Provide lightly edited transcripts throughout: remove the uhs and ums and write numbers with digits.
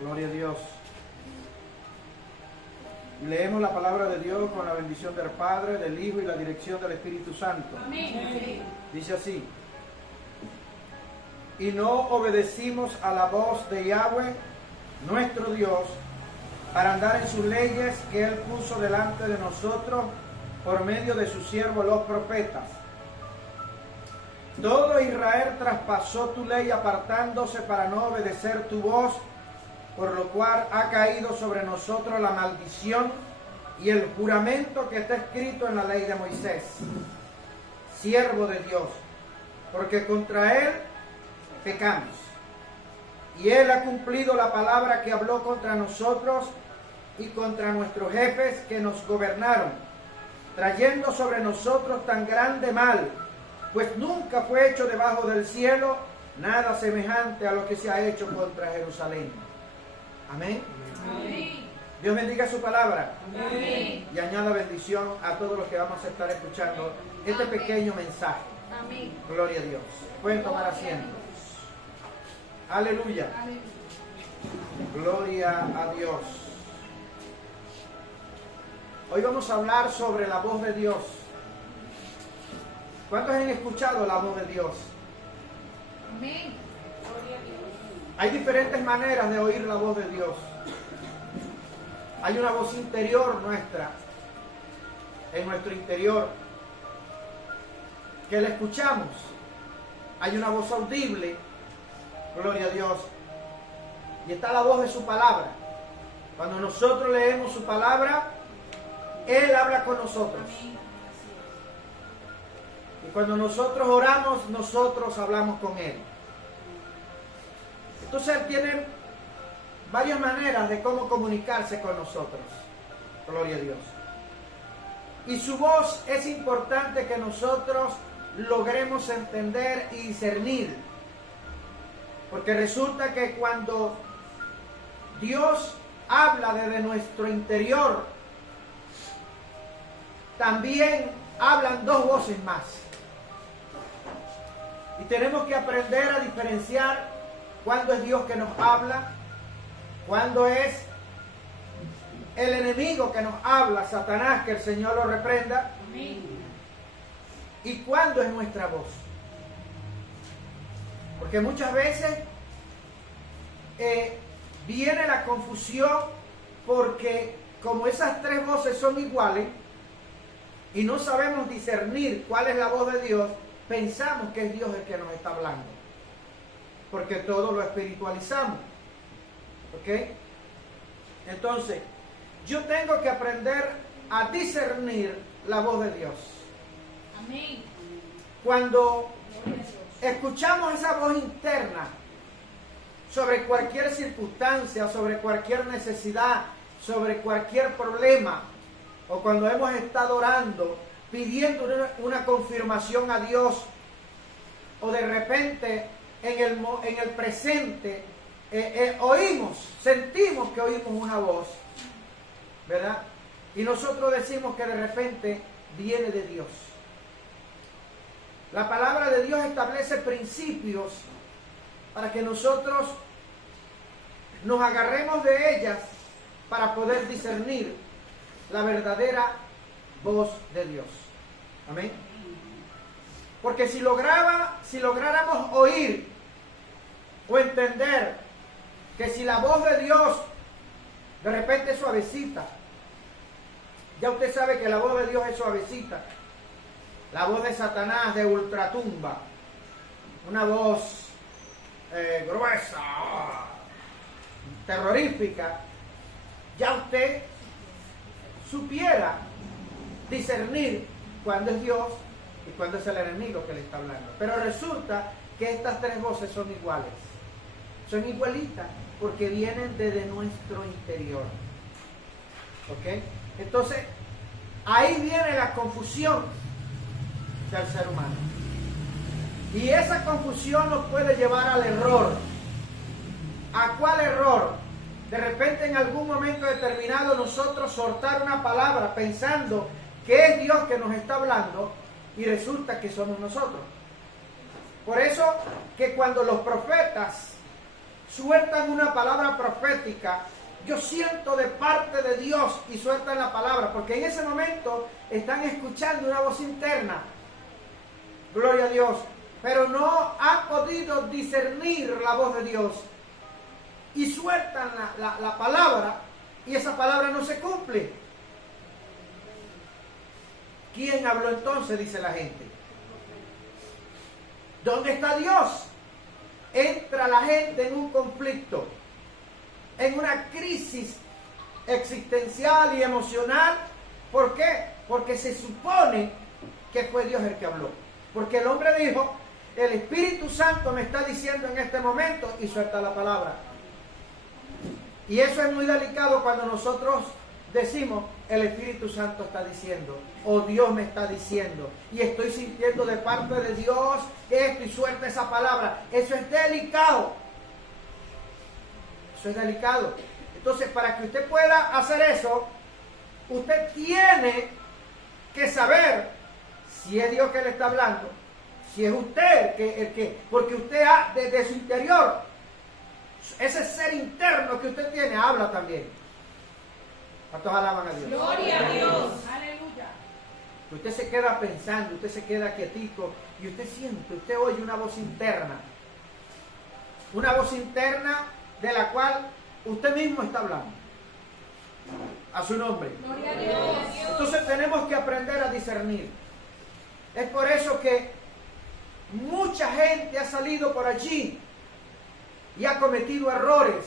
Gloria a Dios. Leemos la palabra de Dios con la bendición del Padre, del Hijo y la dirección del Espíritu Santo. Amén. Dice así: y no obedecimos a la voz de Yahweh, nuestro Dios, para andar en sus leyes que Él puso delante de nosotros por medio de sus siervos los profetas. Todo Israel traspasó tu ley apartándose para no obedecer tu voz, por lo cual ha caído sobre nosotros la maldición y el juramento que está escrito en la ley de Moisés, siervo de Dios, porque contra él pecamos. Y él ha cumplido la palabra que habló contra nosotros y contra nuestros jefes que nos gobernaron, trayendo sobre nosotros tan grande mal, pues nunca fue hecho debajo del cielo nada semejante a lo que se ha hecho contra Jerusalén. Amén. Amén. Dios bendiga su palabra. Amén. Y añada bendición a todos los que vamos a estar escuchando este pequeño mensaje. Amén. Gloria a Dios. Pueden tomar asiento. Aleluya. Gloria a Dios. Hoy vamos a hablar sobre la voz de Dios. ¿Cuántos han escuchado la voz de Dios? Amén. Gloria a Dios. Hay diferentes maneras de oír la voz de Dios. Hay una voz interior nuestra, en nuestro interior, que la escuchamos. Hay una voz audible, gloria a Dios, y está la voz de su palabra. Cuando nosotros leemos su palabra, Él habla con nosotros. Y cuando nosotros oramos, nosotros hablamos con Él. Entonces Él tiene varias maneras de cómo comunicarse con nosotros. Gloria a Dios. Y su voz es importante que nosotros logremos entender y discernir. Porque resulta que cuando Dios habla desde nuestro interior, también hablan dos voces más. Y tenemos que aprender a diferenciar cuándo es Dios que nos habla, cuándo es el enemigo que nos habla, Satanás, que el Señor lo reprenda, y cuándo es nuestra voz. Porque muchas veces viene la confusión porque como esas tres voces son iguales y no sabemos discernir cuál es la voz de Dios, pensamos que es Dios el que nos está hablando. Porque todo lo espiritualizamos. ¿Ok? Entonces, yo tengo que aprender a discernir la voz de Dios. Amén. Cuando escuchamos esa voz interna sobre cualquier circunstancia, sobre cualquier necesidad, sobre cualquier problema, o cuando hemos estado orando, pidiendo una confirmación a Dios, o de repente en el presente sentimos que oímos una voz, ¿verdad? Y nosotros decimos que de repente viene de Dios. La palabra de Dios establece principios para que nosotros nos agarremos de ellas para poder discernir la verdadera voz de Dios. Amén. Porque si lográramos oír o entender que si la voz de Dios de repente es suavecita, ya usted sabe que la voz de Dios es suavecita. La voz de Satanás de ultratumba, una voz gruesa, terrorífica, ya usted supiera discernir cuándo es Dios y cuándo es el enemigo que le está hablando. Pero resulta que estas tres voces son iguales, son igualitas porque vienen desde nuestro interior. ¿Ok? Entonces, ahí viene la confusión del ser humano. Y esa confusión nos puede llevar al error. ¿A cuál error? De repente en algún momento determinado nosotros soltar una palabra pensando que es Dios que nos está hablando y resulta que somos nosotros. Por eso que cuando los profetas sueltan una palabra profética, profética, yo siento de parte de Dios y sueltan la palabra, porque en ese momento están escuchando una voz interna, gloria a Dios, pero no han podido discernir la voz de Dios y sueltan la palabra y esa palabra no se cumple. ¿Quién habló entonces? Dice la gente. ¿Dónde está Dios? Entra la gente en un conflicto, en una crisis existencial y emocional. ¿Por qué? Porque se supone que fue Dios el que habló. Porque el hombre dijo, el Espíritu Santo me está diciendo en este momento, y suelta la palabra. Y eso es muy delicado cuando nosotros decimos, el Espíritu Santo está diciendo, o Dios me está diciendo, y estoy sintiendo de parte de Dios esto, y suelta esa palabra. Eso es delicado. Eso es delicado. Entonces, para que usted pueda hacer eso, usted tiene que saber si es Dios que le está hablando, si es usted porque usted desde su interior, ese ser interno que usted tiene, habla también. ¿Cuántos alaban a Dios? Gloria a Dios. Aleluya. Usted se queda pensando, usted se queda quietico y usted siente, usted oye una voz interna. Una voz interna de la cual usted mismo está hablando. A su nombre. Gloria a Dios. Entonces tenemos que aprender a discernir. Es por eso que mucha gente ha salido por allí y ha cometido errores.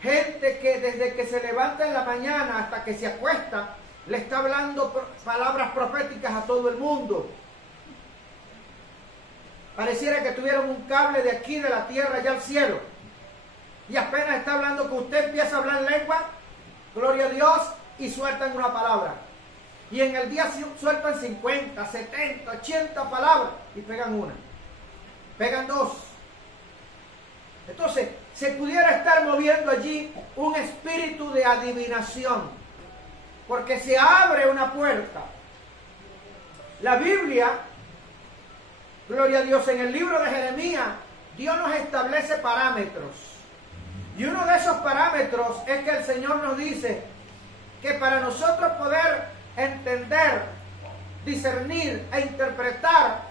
Gente que desde que se levanta en la mañana hasta que se acuesta, le está hablando palabras proféticas a todo el mundo. Pareciera que tuvieran un cable de aquí, de la tierra, allá al cielo. Y apenas está hablando con usted, empieza a hablar en lengua, gloria a Dios, y sueltan una palabra. Y en el día sueltan 50, 70, 80 palabras y pegan una. Pegan dos. Entonces, se pudiera estar moviendo allí un espíritu de adivinación, porque se abre una puerta. La Biblia, gloria a Dios, en el libro de Jeremías, Dios nos establece parámetros. Y uno de esos parámetros es que el Señor nos dice que para nosotros poder entender, discernir e interpretar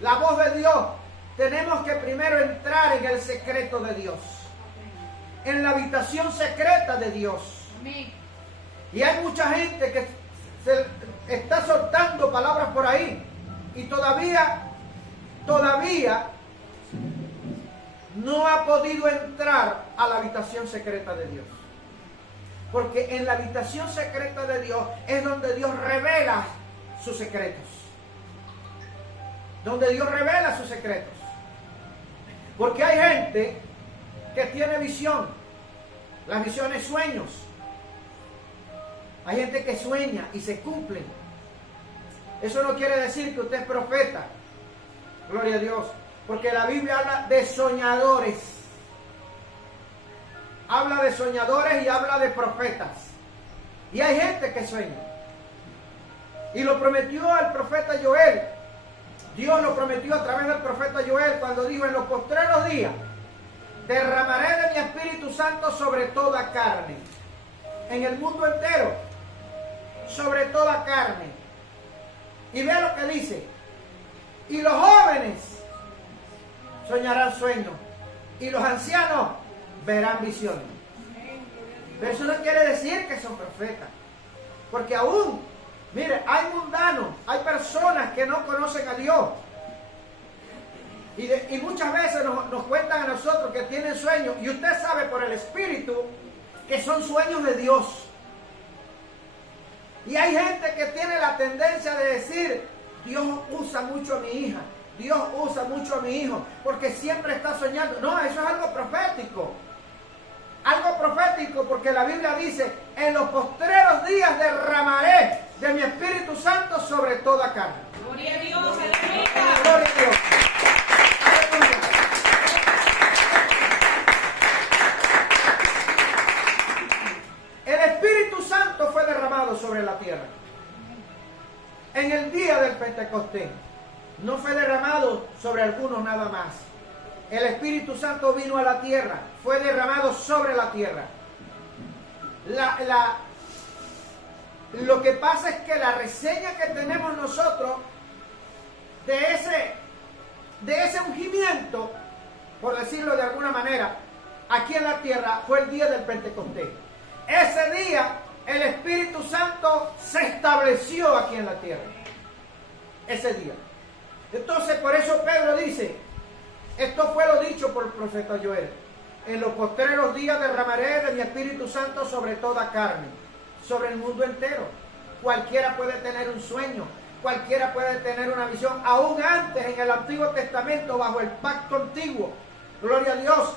la voz de Dios, tenemos que primero entrar en el secreto de Dios, en la habitación secreta de Dios. Amén. Y hay mucha gente que se está soltando palabras por ahí y todavía no ha podido entrar a la habitación secreta de Dios. Porque en la habitación secreta de Dios es donde Dios revela sus secretos. Donde Dios revela sus secretos. Porque hay gente que tiene visión. Las visiones, sueños. Hay gente que sueña y se cumplen. Eso no quiere decir que usted es profeta. Gloria a Dios. Porque la Biblia habla de soñadores. Habla de soñadores y habla de profetas. Y hay gente que sueña. Y lo prometió el profeta Joel. Dios lo prometió a través del profeta Joel cuando dijo: en los postreros días derramaré de mi Espíritu Santo sobre toda carne. En el mundo entero. Sobre toda carne. Y ve lo que dice: y los jóvenes soñarán sueños, y los ancianos verán visiones. Pero eso no quiere decir que son profetas, porque aún, mire, hay mundanos, hay personas que no conocen a Dios, y muchas veces nos cuentan a nosotros que tienen sueños, y usted sabe por el Espíritu que son sueños de Dios. Y hay gente que tiene la tendencia de decir: Dios usa mucho a mi hija, Dios usa mucho a mi hijo, porque siempre está soñando. No, eso es algo profético. Algo profético, porque la Biblia dice: en los postreros días derramaré de mi Espíritu Santo sobre toda carne. Gloria a Dios. Aleluya. Gloria a Dios. Aleluya. El Espíritu Santo fue derramado sobre la tierra en el día del Pentecostés. No fue derramado sobre algunos nada más. el Espíritu Santo vino a la tierra, fue derramado sobre la tierra. Lo que pasa es que la reseña que tenemos nosotros de ese ungimiento, por decirlo de alguna manera, aquí en la tierra, fue el día del Pentecostés. Ese día el Espíritu Santo se estableció aquí en la tierra. Ese día. Entonces, por eso Pedro dice, esto fue lo dicho por el profeta Joel: en los postreros días derramaré de mi Espíritu Santo sobre toda carne, sobre el mundo entero. Cualquiera puede tener un sueño, cualquiera puede tener una visión. Aún antes, en el Antiguo Testamento, bajo el pacto antiguo, gloria a Dios,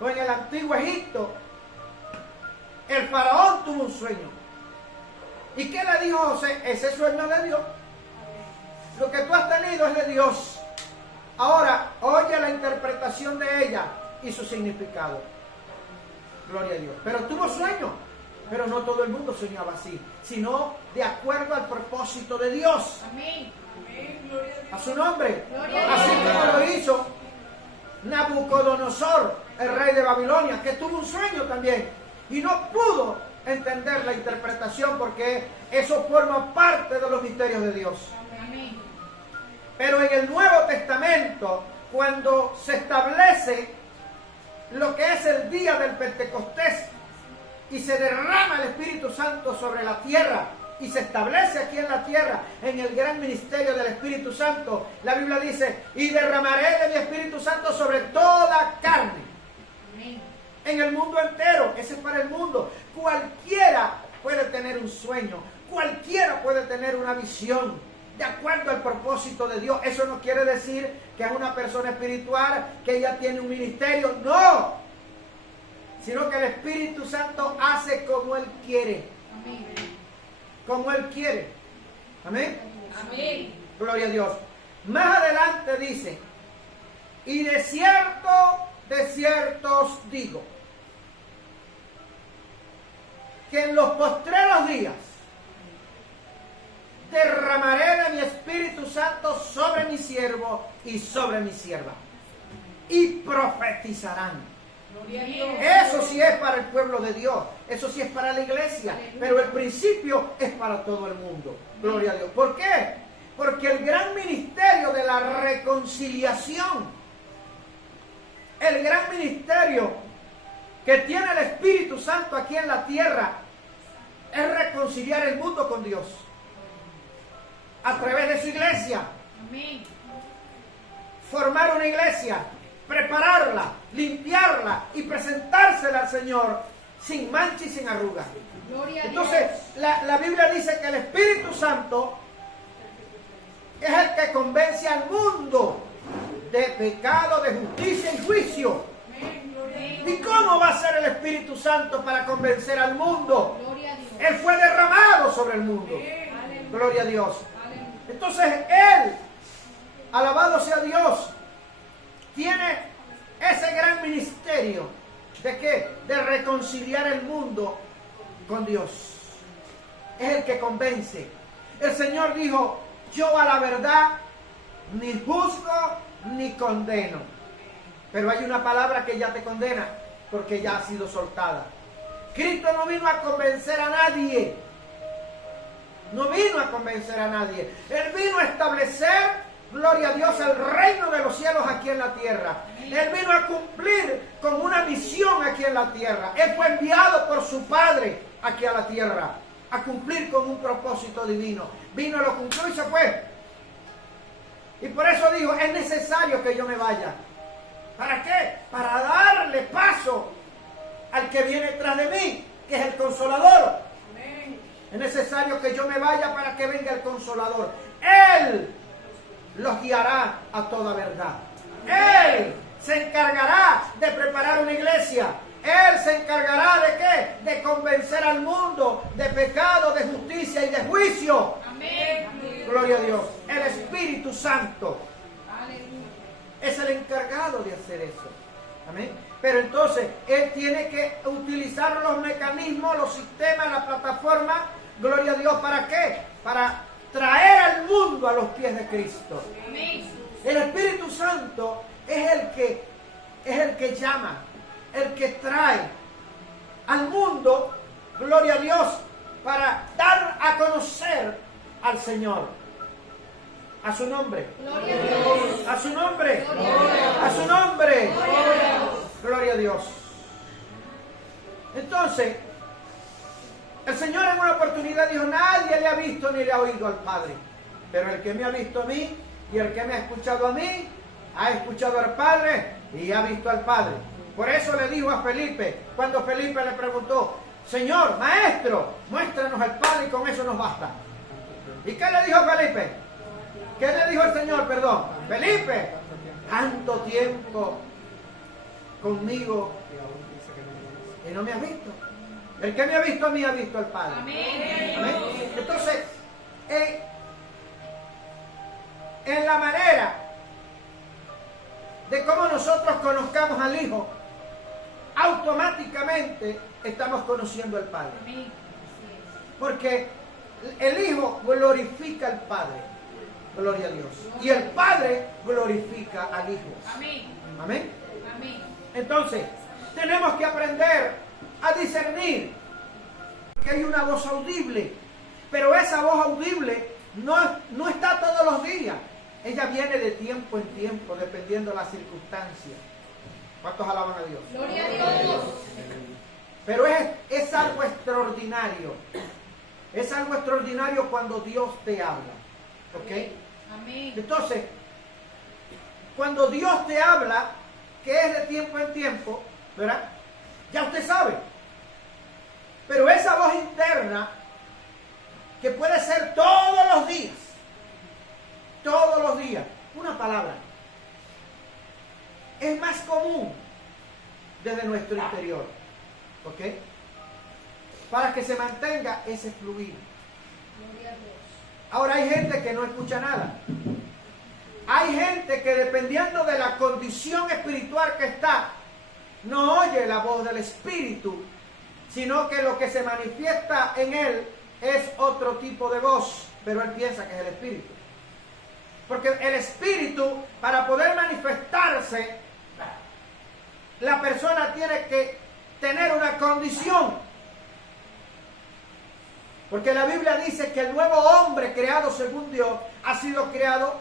o en el antiguo Egipto, el faraón tuvo un sueño. ¿Y qué le dijo José? Ese sueño de Dios. Lo que tú has tenido es de Dios. Ahora, oye la interpretación de ella y su significado. Gloria a Dios. Pero tuvo sueño. Pero no todo el mundo soñaba así, sino de acuerdo al propósito de Dios. Amén. A su nombre. Gloria Así a Dios. como lo hizo Nabucodonosor, el rey de Babilonia, que tuvo un sueño también y no pudo entender la interpretación, porque eso forma parte de los misterios de Dios. Amén. Pero en el Nuevo Testamento, cuando se establece lo que es el día del Pentecostés y se derrama el Espíritu Santo sobre la tierra y se establece aquí en la tierra en el gran ministerio del Espíritu Santo, la Biblia dice: y derramaré de mi Espíritu Santo sobre toda carne. Amén. En el mundo entero. Ese es para el mundo. Cualquiera puede tener un sueño, cualquiera puede tener una visión de acuerdo al propósito de Dios. Eso no quiere decir que es una persona espiritual, que ella tiene un ministerio, no, sino que el Espíritu Santo hace como Él quiere. Amén. Como Él quiere. Amén. Amén. Gloria a Dios. Más adelante dice: y de cierto os digo, que en los postreros días derramaré de mi Espíritu Santo sobre mi siervo y sobre mi sierva, y profetizarán. Gloria a Dios. Eso sí es para el pueblo de Dios, eso sí es para la iglesia, pero el principio es para todo el mundo. Gloria a Dios. ¿Por qué? Porque el gran ministerio de la reconciliación, el gran ministerio que tiene el Espíritu Santo aquí en la tierra, es reconciliar el mundo con Dios a través de su iglesia. Amén. Formar una iglesia, prepararla, limpiarla y presentársela al Señor sin mancha y sin arruga. Gloria a Entonces, Dios. la Biblia dice que el Espíritu Santo es el que convence al mundo de pecado, de justicia y juicio. Amén. Gloria a Dios. ¿Y cómo va a ser el Espíritu Santo para convencer al mundo? Gloria a Dios. Él fue derramado sobre el mundo. Aleluya. Gloria a Dios. Aleluya. Entonces Él, alabado sea Dios, tiene ese gran ministerio. ¿De qué? De reconciliar el mundo con Dios. Es el que convence. El Señor dijo: yo a la verdad ni juzgo ni condeno. Pero hay una palabra que ya te condena, porque ya ha sido soltada. Cristo no vino a convencer a nadie. No vino a convencer a nadie. Él vino a establecer, gloria a Dios, el reino de los cielos aquí en la tierra. Él vino a cumplir con una misión aquí en la tierra. Él fue enviado por su Padre aquí a la tierra a cumplir con un propósito divino. Vino, lo cumplió y se fue. Y por eso dijo: es necesario que yo me vaya. ¿Para qué? Para darle paso al que viene tras de mí, que es el Consolador. Amén. Es necesario que yo me vaya para que venga el Consolador. Él los guiará a toda verdad. Él se encargará de preparar una iglesia. Él se encargará de ¿qué? De convencer al mundo de pecado, de justicia y de juicio. Amén. Gloria a Dios. El Espíritu Santo Aleluya. es el encargado de hacer eso. Amén. Pero entonces Él tiene que utilizar los mecanismos, los sistemas, la plataforma. Gloria a Dios. ¿Para qué? Para traer al mundo a los pies de Cristo. Amén. El Espíritu Santo es el que es el que llama, el que trae al mundo, gloria a Dios, para dar a conocer al Señor. A su nombre. Gloria a Dios. A su nombre. Gloria a Dios. A su nombre. Gloria a Dios. Gloria a Dios. Entonces, el Señor en una oportunidad dijo, nadie le ha visto ni le ha oído al Padre. Pero el que me ha visto a mí y el que me ha escuchado a mí, ha escuchado al Padre y ha visto al Padre. Por eso le dijo a Felipe, cuando Felipe le preguntó, Señor, Maestro, muéstranos al Padre y con eso nos basta. ¿Y qué le dijo Felipe? ¿Qué le dijo el Señor? Perdón. Felipe, tanto tiempo conmigo y no me has visto. El que me ha visto a mí ha visto al Padre. Amén. Amén. Entonces, en la manera de cómo nosotros conozcamos al Hijo, automáticamente estamos conociendo al Padre. Amén. Porque el Hijo glorifica al Padre. Gloria a Dios. Y el Padre glorifica al Hijo. Amén. Amén. Amén. Entonces, tenemos que aprender a discernir que hay una voz audible, pero esa voz audible no está todos los días. Ella viene de tiempo en tiempo, dependiendo de las circunstancias. ¿Cuántos alaban a Dios? Gloria a Dios. Pero es algo extraordinario. Es algo extraordinario cuando Dios te habla. ¿Ok? Amén. Entonces, cuando Dios te habla, que es de tiempo en tiempo, ¿verdad? Ya usted sabe. Pero esa voz interna, que puede ser todos los días, una palabra, es más común desde nuestro interior. ¿Ok? Para que se mantenga ese fluir. Gloria a Dios. Ahora hay gente que no escucha nada. Hay gente que dependiendo de la condición espiritual que está, no oye la voz del Espíritu, sino que lo que se manifiesta en él es otro tipo de voz, pero él piensa que es el Espíritu. Porque el Espíritu, para poder manifestarse, la persona tiene que tener una condición. Porque la Biblia dice que el nuevo hombre creado según Dios ha sido creado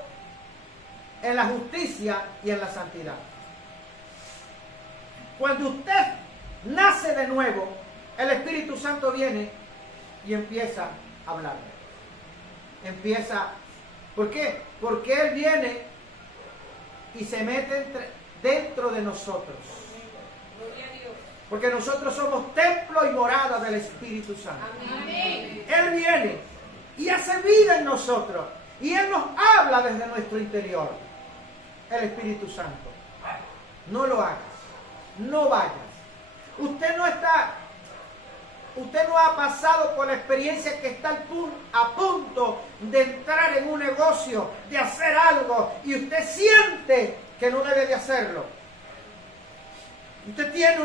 en la justicia y en la santidad. Cuando usted nace de nuevo, el Espíritu Santo viene y empieza a hablar. ¿Por qué? Porque Él viene y se mete dentro de nosotros. Gloria a Dios. Porque nosotros somos templo y morada del Espíritu Santo. Amén. Él viene y hace vida en nosotros. Y Él nos habla desde nuestro interior. El Espíritu Santo. No lo hagas. No vayas. Usted no ha pasado por la experiencia que está a punto de entrar en un negocio, de hacer algo, y usted siente que no debe de hacerlo. Usted tiene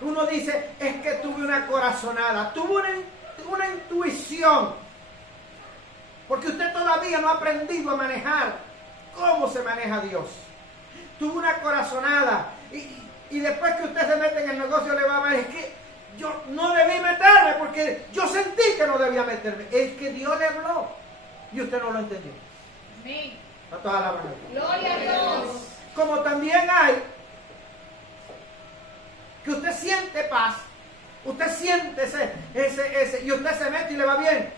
uno dice, es que tuve una corazonada, tuve una intuición, porque usted todavía no ha aprendido a manejar cómo se maneja Dios. Tuve una corazonada, y después que usted se mete en el negocio le va a ver, es que yo no debí meterme, porque yo sentí que no debía meterme. Es que Dios le habló, y usted no lo entendió. Amén. A toda la mano. Gloria a Dios. Como también hay que usted siente paz, usted siente ese, y usted se mete y le va bien.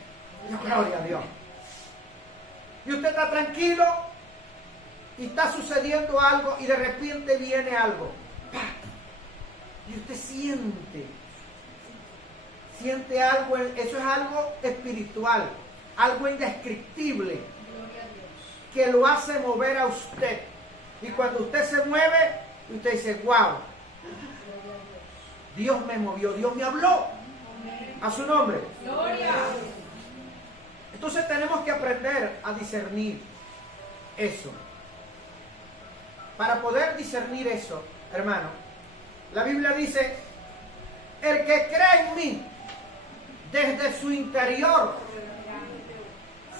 Gloria a Dios. Y usted está tranquilo y está sucediendo algo y de repente viene algo. Y usted siente algo, eso es algo espiritual, algo indescriptible, Gloria a Dios. que lo hace mover a usted. Y cuando usted se mueve, usted dice, wow, Dios me movió, Dios me habló. A su nombre. Gloria. Entonces tenemos que aprender a discernir eso. Para poder discernir eso, hermano, la Biblia dice, el que cree en mí, desde su interior,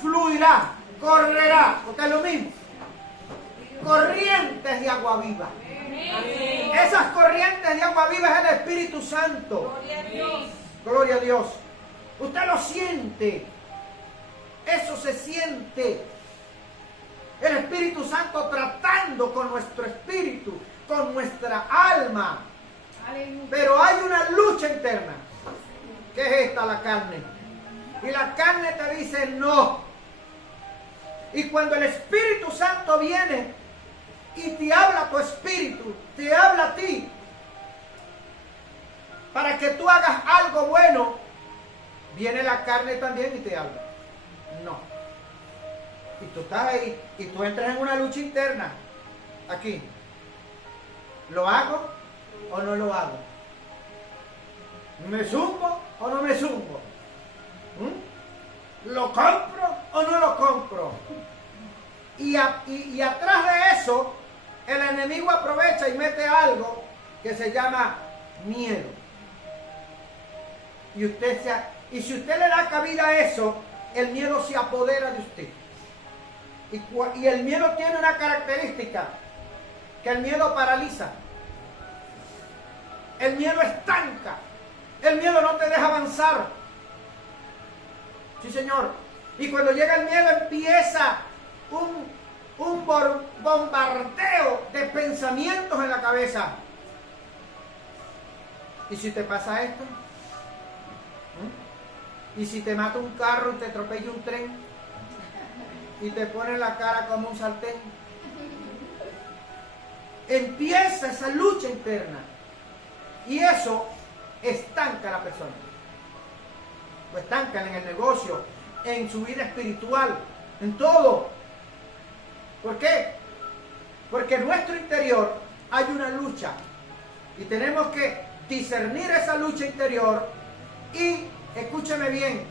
fluirá, correrá, porque es lo mismo, corrientes de agua viva. Esas corrientes de agua viva es el Espíritu Santo. Gloria a Dios. Usted lo siente. Eso se siente. El Espíritu Santo tratando con nuestro espíritu, con nuestra alma. Pero hay una lucha interna. ¿Qué es esta? La carne. Y la carne te dice no. Y cuando el Espíritu Santo viene y te habla a tu espíritu, te habla a ti, para que tú hagas algo bueno, viene la carne también y te habla. No. Y tú estás ahí y tú entras en una lucha interna. Aquí. ¿Lo hago o no lo hago? ¿Me zumbo o no me zumbo? ¿Lo compro o no lo compro? Y atrás de eso, el enemigo aprovecha y mete algo que se llama miedo. Y si usted le da cabida a eso, el miedo se apodera de usted. Y el miedo tiene una característica, que el miedo paraliza. El miedo estanca. El miedo no te deja avanzar. Sí, Señor. Y cuando llega el miedo empieza un bombardeo de pensamientos en la cabeza. ¿Y si te pasa esto? ¿Y si te mata un carro y te atropella un tren? ¿Y te pone la cara como un sartén? Empieza esa lucha interna. Y eso estanca a la persona. Lo estancan en el negocio, en su vida espiritual, en todo. ¿Por qué? Porque en nuestro interior hay una lucha. Y tenemos que discernir esa lucha interior y, escúcheme bien,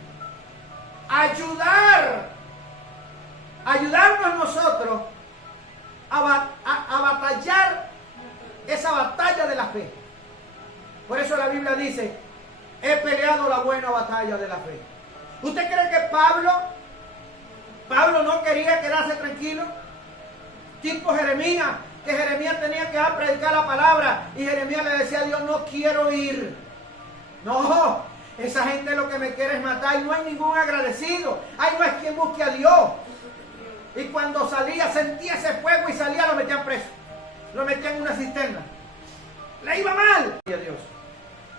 ayudarnos nosotros a batallar esa batalla de la fe. Por eso la Biblia dice, he peleado la buena batalla de la fe. ¿Usted cree que Pablo no quería quedarse tranquilo? Tipo Jeremías, que Jeremías tenía que ir a predicar la palabra y Jeremías le decía a Dios, no quiero ir. No, esa gente lo que me quiere es matar y no hay ningún agradecido. Ahí no es quien busque a Dios. Y cuando salía, sentía ese fuego y salía, lo metían preso. Lo metían en una cisterna. Le iba mal. Y a Dios.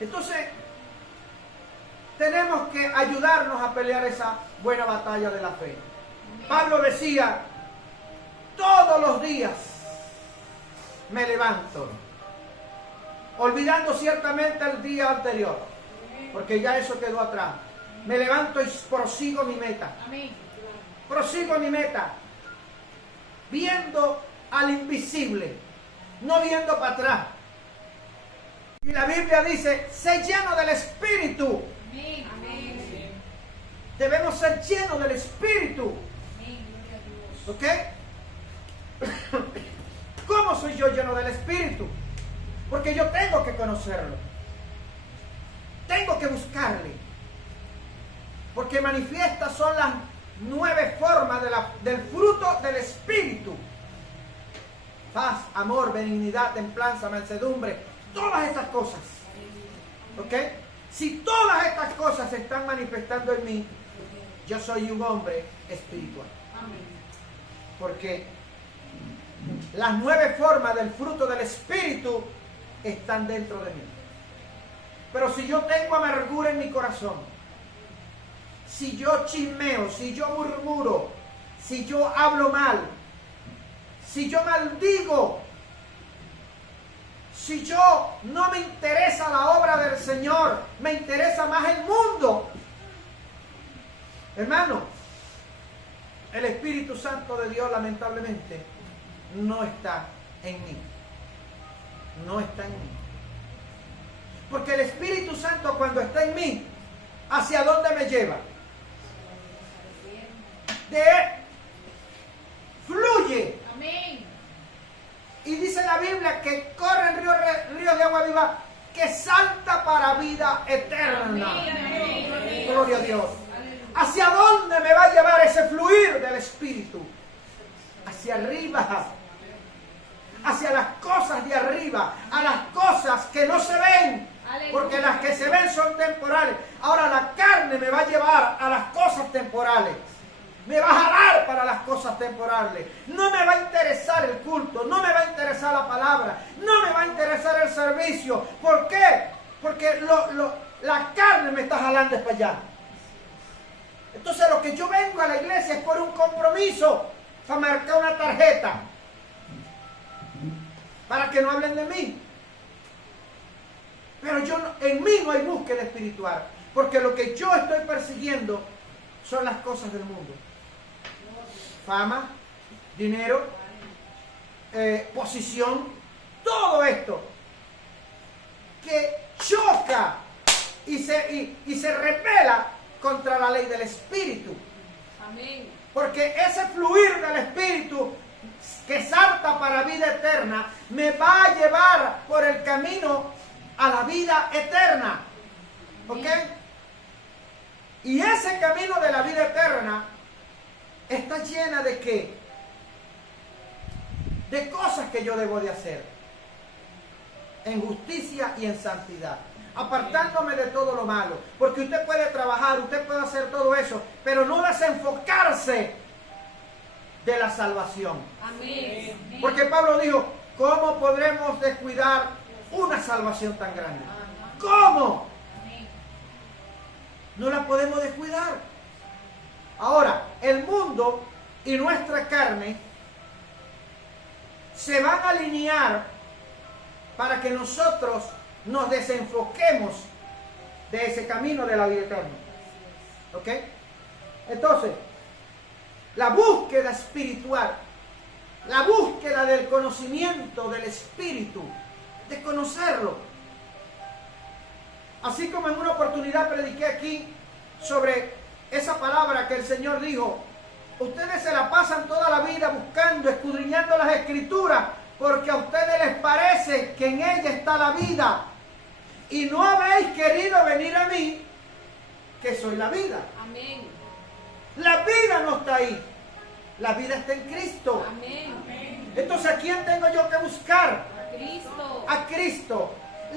Entonces, tenemos que ayudarnos a pelear esa buena batalla de la fe. Pablo decía, todos los días me levanto, olvidando ciertamente el día anterior, porque ya eso quedó atrás. Me levanto y prosigo mi meta. Prosigo mi meta, viendo al invisible, no viendo para atrás. Y la Biblia dice, sé lleno del Espíritu. Debemos ser llenos del Espíritu. ¿Ok? ¿Cómo soy yo lleno del Espíritu? Porque yo tengo que conocerlo. Tengo que buscarle. Porque manifiestas son las 9 formas del fruto del Espíritu. Paz, amor, benignidad, templanza, mansedumbre. Todas estas cosas. ¿Ok? Si todas estas cosas se están manifestando en mí, yo soy un hombre espiritual. Porque las 9 formas del fruto del Espíritu están dentro de mí. Pero si yo tengo amargura en mi corazón, si yo chismeo, si yo murmuro, si yo hablo mal, si yo maldigo, si yo no me interesa la obra del Señor, me interesa más el mundo, hermano, el Espíritu Santo de Dios lamentablemente no está en mí. No está en mí. Porque el Espíritu Santo cuando está en mí, ¿hacia dónde me lleva? De él fluye. Amén. Y dice la Biblia que corren ríos de agua viva que salta para vida eterna. Amén. Gloria a Dios. ¿Hacia dónde me va a llevar ese fluir del Espíritu? Hacia arriba. hacia las cosas de arriba, a las cosas que no se ven, porque las que se ven son temporales. Ahora la carne me va a llevar a las cosas temporales. Me va a jalar para las cosas temporales. No me va a interesar el culto, no me va a interesar la palabra, no me va a interesar el servicio. ¿Por qué? Porque la carne me está jalando para allá. Entonces lo que yo vengo a la iglesia es por un compromiso, para marcar una tarjeta, para que no hablen de mí. Pero en mí no hay búsqueda espiritual, porque lo que yo estoy persiguiendo son las cosas del mundo. Fama, dinero, posición, todo esto que choca y se repela contra la ley del Espíritu. Amén. Porque ese fluir del Espíritu que salta para vida eterna me va a llevar por el camino a la vida eterna. ¿Ok? Y ese camino de la vida eterna está llena de ¿qué? De cosas que yo debo de hacer. En justicia y en santidad. Apartándome de todo lo malo. Porque usted puede trabajar, usted puede hacer todo eso, pero no desenfocarse de la salvación. Amén. Porque Pablo dijo, ¿cómo podremos descuidar una salvación tan grande? ¿Cómo? No la podemos descuidar. Ahora, el mundo y nuestra carne se van a alinear para que nosotros nos desenfoquemos de ese camino de la vida eterna. ¿Ok? Entonces, la búsqueda espiritual, la búsqueda del conocimiento del Espíritu, de conocerlo. Así como en una oportunidad prediqué aquí sobre esa palabra que el Señor dijo, ustedes se la pasan toda la vida buscando, escudriñando las Escrituras, porque a ustedes les parece que en ella está la vida. Y no habéis querido venir a mí, que soy la vida. Amén. La vida no está ahí. La vida está en Cristo. Amén. Entonces, ¿a quién tengo yo que buscar? A Cristo. A Cristo.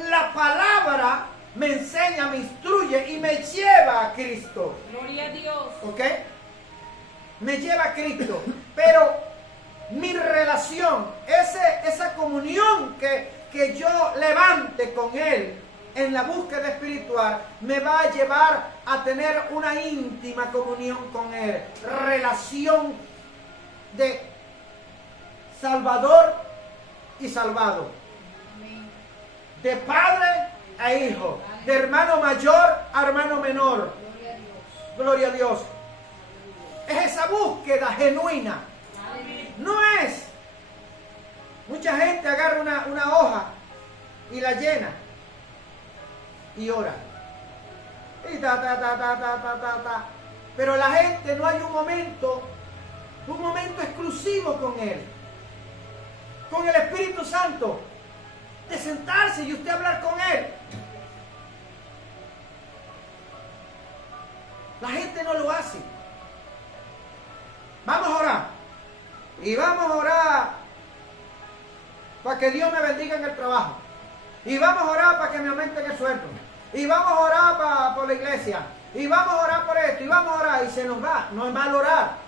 La palabra me enseña, me instruye y me lleva a Cristo. Gloria a Dios. ¿Ok? Me lleva a Cristo. Pero mi relación, esa comunión que yo levante con Él en la búsqueda espiritual, me va a llevar a tener una íntima comunión con Él. Relación de Salvador y salvado. Amén. De padre a hijo. De hermano mayor a hermano menor. Gloria a Dios. Gloria a Dios. Es esa búsqueda genuina. Amén. No es. Mucha gente agarra una hoja y la llena y ora. Y ta. Pero la gente no hay un momento exclusivo con Él. Con el Espíritu Santo. De sentarse y usted hablar con Él. La gente no lo hace. Vamos a orar. Y vamos a orar para que Dios me bendiga en el trabajo. Y vamos a orar para que me aumenten el sueldo. Y vamos a orar por la iglesia. Y vamos a orar por esto. Y vamos a orar. Y se nos va. No es mal orar.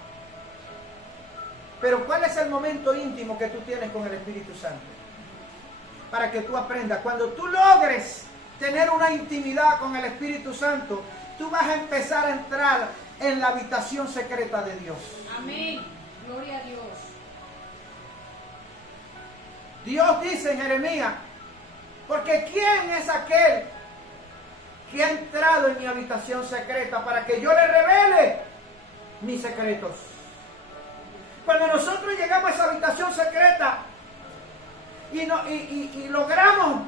Pero ¿cuál es el momento íntimo que tú tienes con el Espíritu Santo? Para que tú aprendas. Cuando tú logres tener una intimidad con el Espíritu Santo, tú vas a empezar a entrar en la habitación secreta de Dios. Amén. Gloria a Dios. Dios dice en Jeremías, porque ¿quién es aquel que ha entrado en mi habitación secreta para que yo le revele mis secretos? Cuando nosotros llegamos a esa habitación secreta y logramos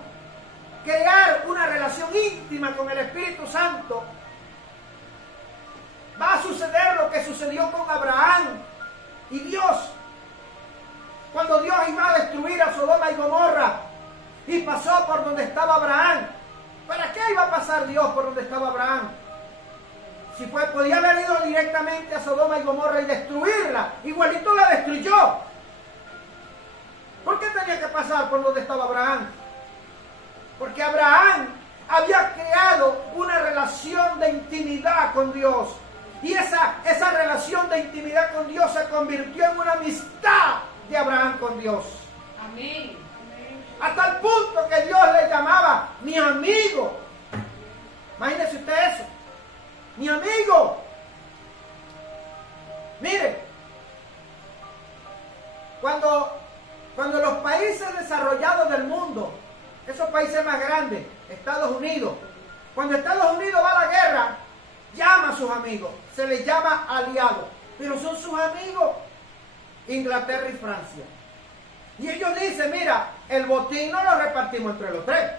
crear una relación íntima con el Espíritu Santo, va a suceder lo que sucedió con Abraham y Dios. Cuando Dios iba a destruir a Sodoma y Gomorra y pasó por donde estaba Abraham. ¿Para qué iba a pasar Dios por donde estaba Abraham? Si podía haber ido directamente a Sodoma y Gomorra y destruirla, igualito la destruyó. ¿Por qué tenía que pasar por donde estaba Abraham? Porque Abraham había creado una relación de intimidad con Dios. Y esa relación de intimidad con Dios se convirtió en una amistad de Abraham con Dios. Amén. Hasta el punto que Dios le llamaba mi amigo. Imagínese usted eso. Mi amigo. Mire, cuando los países desarrollados del mundo, esos países más grandes, Estados Unidos, cuando Estados Unidos va a la guerra, llama a sus amigos, se les llama aliados, pero son sus amigos, Inglaterra y Francia. Y ellos dicen, mira, el botín no lo repartimos entre los tres,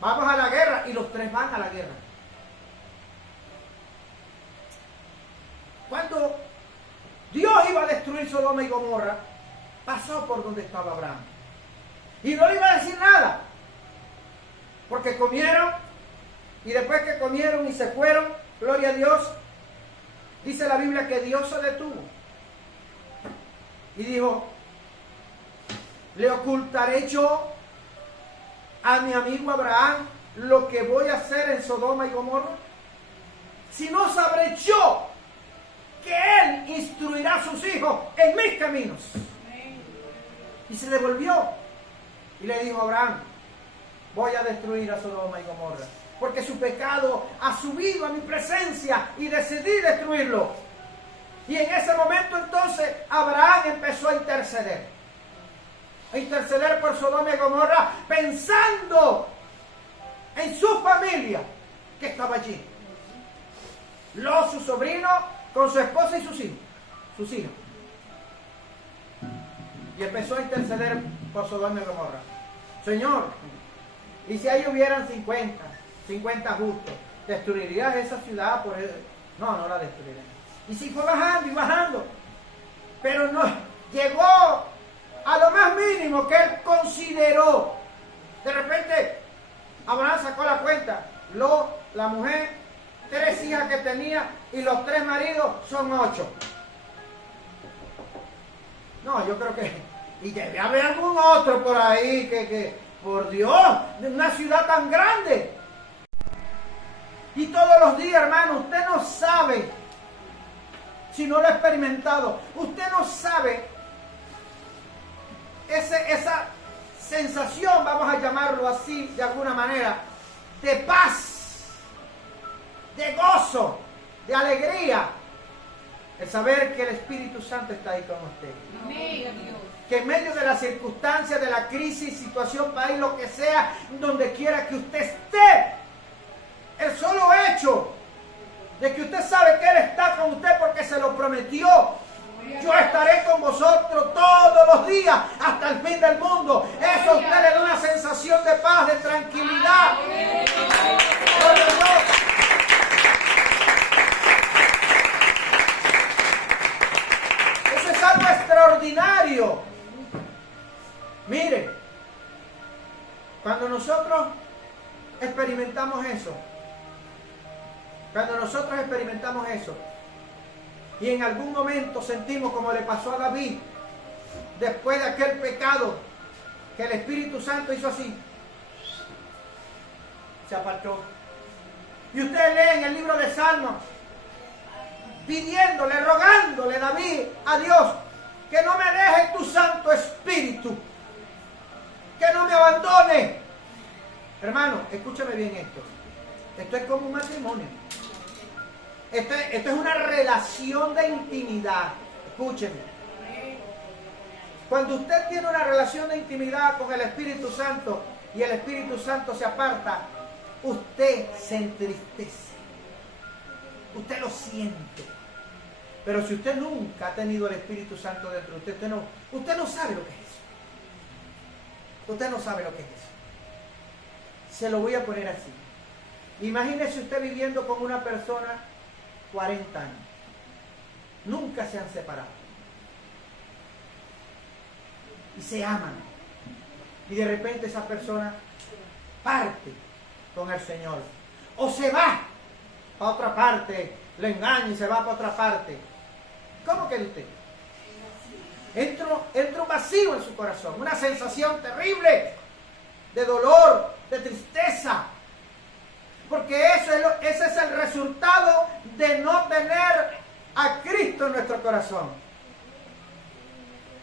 vamos a la guerra, y los tres van a la guerra. Cuando Dios iba a destruir Sodoma y Gomorra, pasó por donde estaba Abraham. Y no le iba a decir nada. Porque comieron, y después que comieron y se fueron, gloria a Dios, dice la Biblia que Dios se detuvo. Y dijo, ¿le ocultaré yo a mi amigo Abraham lo que voy a hacer en Sodoma y Gomorra? Si no sabré yo que él instruirá a sus hijos en mis caminos. Y se devolvió y le dijo a Abraham, voy a destruir a Sodoma y Gomorra, porque su pecado ha subido a mi presencia y decidí destruirlo. Y en ese momento entonces Abraham empezó a interceder por Sodoma y Gomorra, pensando en su familia que estaba allí. Lot, su sobrino, con su esposa y sus hijos. Y empezó a interceder por Sodoma y Gomorra. Señor, y si ahí hubieran 50 justos, ¿destruirías esa ciudad por eso? No la destruirías. Y si fue bajando y bajando, pero no llegó a lo más mínimo que él consideró. De repente, Abraham sacó la cuenta. La mujer, 3 hijas que tenía y los 3 maridos son 8. No, yo creo que... Y debe haber algún otro por ahí que por Dios, de una ciudad tan grande. Y todos los días, hermano, usted no sabe, si no lo ha experimentado, usted no sabe esa sensación, vamos a llamarlo así de alguna manera, de paz, de gozo, de alegría, el saber que el Espíritu Santo está ahí con usted. Amén. Que en medio de las circunstancias, de la crisis, situación, país, lo que sea, donde quiera que usted esté, el solo hecho de que usted sabe que Él está con usted porque se lo prometió. Yo estaré con vosotros todos los días hasta el fin del mundo. Eso a usted le da una sensación de paz, de tranquilidad. Gloria a Dios. Eso es algo extraordinario. Mire, cuando nosotros experimentamos eso, y en algún momento sentimos como le pasó a David, después de aquel pecado, que el Espíritu Santo hizo así, se apartó. Y usted lee en el libro de Salmos, pidiéndole, rogándole David a Dios, que no me deje tu Santo Espíritu, que no me abandone. Hermano, escúchame bien esto. Esto es como un matrimonio. Esto es una relación de intimidad. Escúcheme. Cuando usted tiene una relación de intimidad con el Espíritu Santo y el Espíritu Santo se aparta, usted se entristece. Usted lo siente. Pero si usted nunca ha tenido el Espíritu Santo dentro de usted, usted no sabe lo que es eso. Usted no sabe lo que es eso. Se lo voy a poner así. Imagínese usted viviendo con una persona 40 años. Nunca se han separado. Y se aman. Y de repente esa persona parte con el Señor. O se va a otra parte, le engaña y se va para otra parte. ¿Cómo que usted? entra un vacío en su corazón, una sensación terrible de dolor, de tristeza. Porque ese es el resultado de no tener a Cristo en nuestro corazón.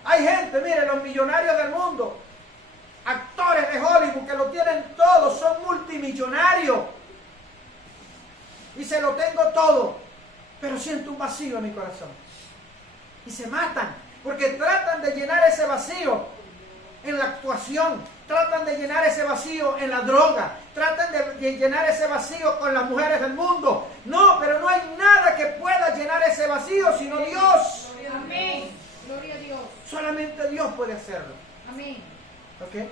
Hay gente, mire, los millonarios del mundo, actores de Hollywood que lo tienen todo, son multimillonarios. Dice, lo tengo todo, pero siento un vacío en mi corazón. Y se matan, porque tratan de llenar ese vacío en la actuación, tratan de llenar ese vacío en la droga, tratan de llenar ese vacío con las mujeres del mundo. No, pero no hay nada que pueda llenar ese vacío sino Dios. Amén. Gloria a Dios. Solamente Dios puede hacerlo. Amén. ¿Ok?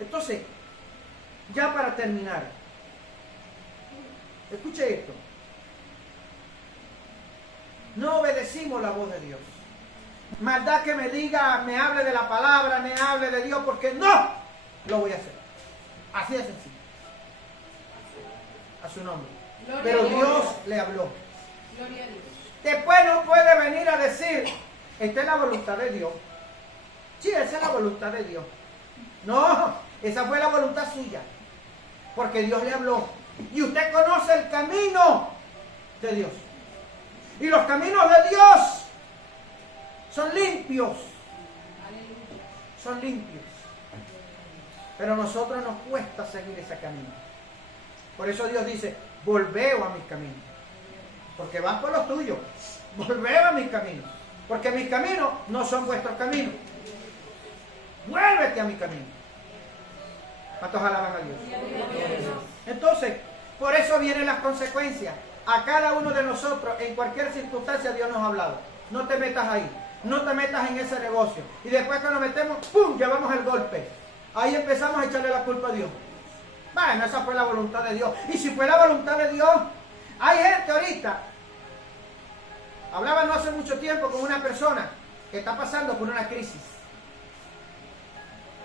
Entonces, ya para terminar, escuche esto. No obedecimos la voz de Dios. Maldad que me diga, me hable de la palabra, me hable de Dios, porque no lo voy a hacer. Así de sencillo. A su nombre. Gloria Pero a Dios. Dios le habló. Gloria a Dios. Después no puede venir a decir, esta es la voluntad de Dios. Sí, esa es la voluntad de Dios. No, esa fue la voluntad suya. Porque Dios le habló. Y usted conoce el camino de Dios. Y los caminos de Dios son limpios. Aleluya. Son limpios. Pero a nosotros nos cuesta seguir ese camino. Por eso Dios dice, volveo a mis caminos. Porque van por los tuyos. Volveo a mis caminos. Porque mis caminos no son vuestros caminos. Vuélvete a mi camino. ¿Cuántos alaban a Dios? Entonces, por eso vienen las consecuencias. A cada uno de nosotros, en cualquier circunstancia, Dios nos ha hablado. No te metas ahí. No te metas en ese negocio. Y después que nos metemos, ¡pum!, llevamos el golpe. Ahí empezamos a echarle la culpa a Dios. Bueno, esa fue la voluntad de Dios. Y si fue la voluntad de Dios, hay gente ahorita. Hablaba no hace mucho tiempo con una persona que está pasando por una crisis.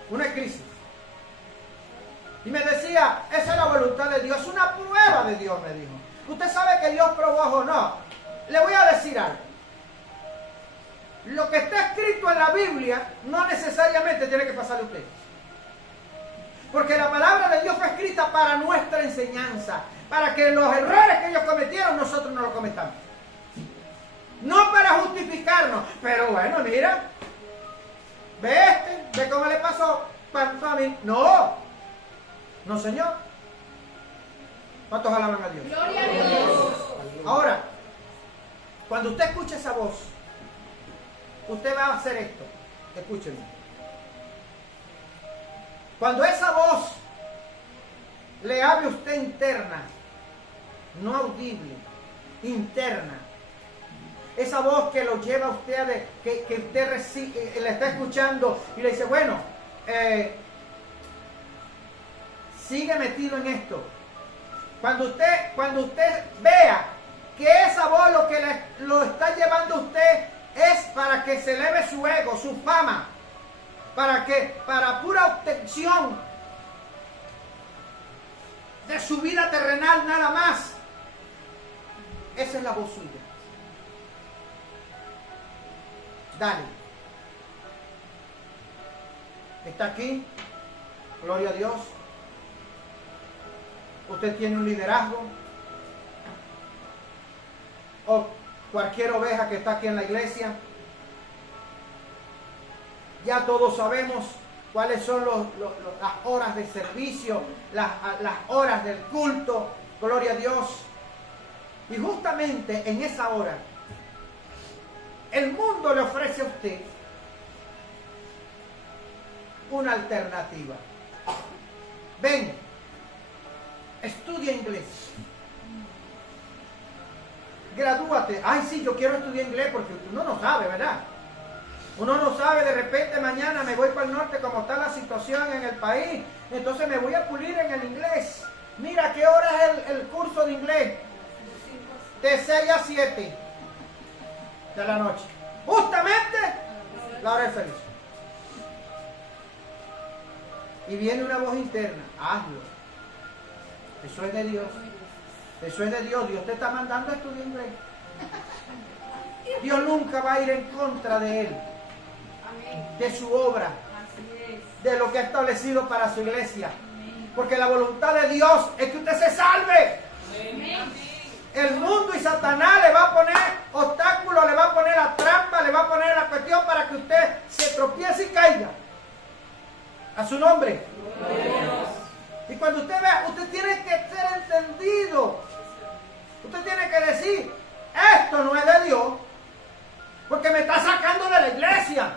Una crisis. Y me decía, esa es la voluntad de Dios, es una prueba de Dios, me dijo. ¿Usted sabe que Dios probó o no? Le voy a decir algo. Lo que está escrito en la Biblia no necesariamente tiene que pasarle a usted. Porque la palabra de Dios fue escrita para nuestra enseñanza, para que los errores que ellos cometieron nosotros no los cometamos. No para justificarnos, pero bueno, mira, ve cómo le pasó a mí. No, no, señor. ¿Cuántos alaban a Dios? Gloria a Dios. Ahora, cuando usted escuche esa voz, usted va a hacer esto. Escúchenme. Cuando esa voz le hable a usted interna, no audible, interna, esa voz que lo lleva a usted, que usted le está escuchando y le dice, bueno, sigue metido en esto. Cuando usted vea que esa voz lo está llevando a usted es para que se eleve su ego, su fama, para pura obtención de su vida terrenal nada más. Esa es la voz suya. Dale. Está aquí. Gloria a Dios. Usted tiene un liderazgo. O cualquier oveja que está aquí en la iglesia. Ya todos sabemos cuáles son las horas de servicio, las horas del culto. Gloria a Dios. Y justamente en esa hora, el mundo le ofrece a usted una alternativa. Ven, estudia inglés. Gradúate. Ay, sí, yo quiero estudiar inglés porque uno no sabe, ¿verdad? Uno no sabe, de repente mañana me voy para el norte como está la situación en el país, entonces me voy a pulir en el inglés. Mira, ¿qué hora es el curso de inglés? De 6 a 7 de la noche. Justamente la hora del servicio. Y viene una voz interna, hazlo. Eso es de Dios. Eso es de Dios. Dios te está mandando a estudiar inglés. Dios nunca va a ir en contra de él. de su obra, Así es. de lo que ha establecido para su iglesia. Porque la voluntad de Dios es que usted se salve. Amén. El mundo y Satanás le va a poner obstáculos, le va a poner la trampa, le va a poner la cuestión para que usted se tropiece y caiga. A su nombre. Y cuando usted vea, usted tiene que ser entendido. Usted tiene que decir, esto no es de Dios, porque me está sacando de la iglesia.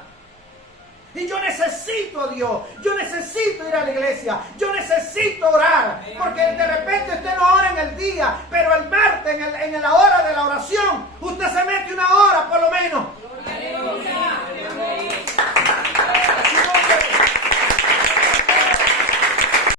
Y yo necesito a Dios, yo necesito ir a la iglesia, yo necesito orar. Porque de repente usted no ora en el día, pero el martes, en la hora de la oración, usted se mete una hora por lo menos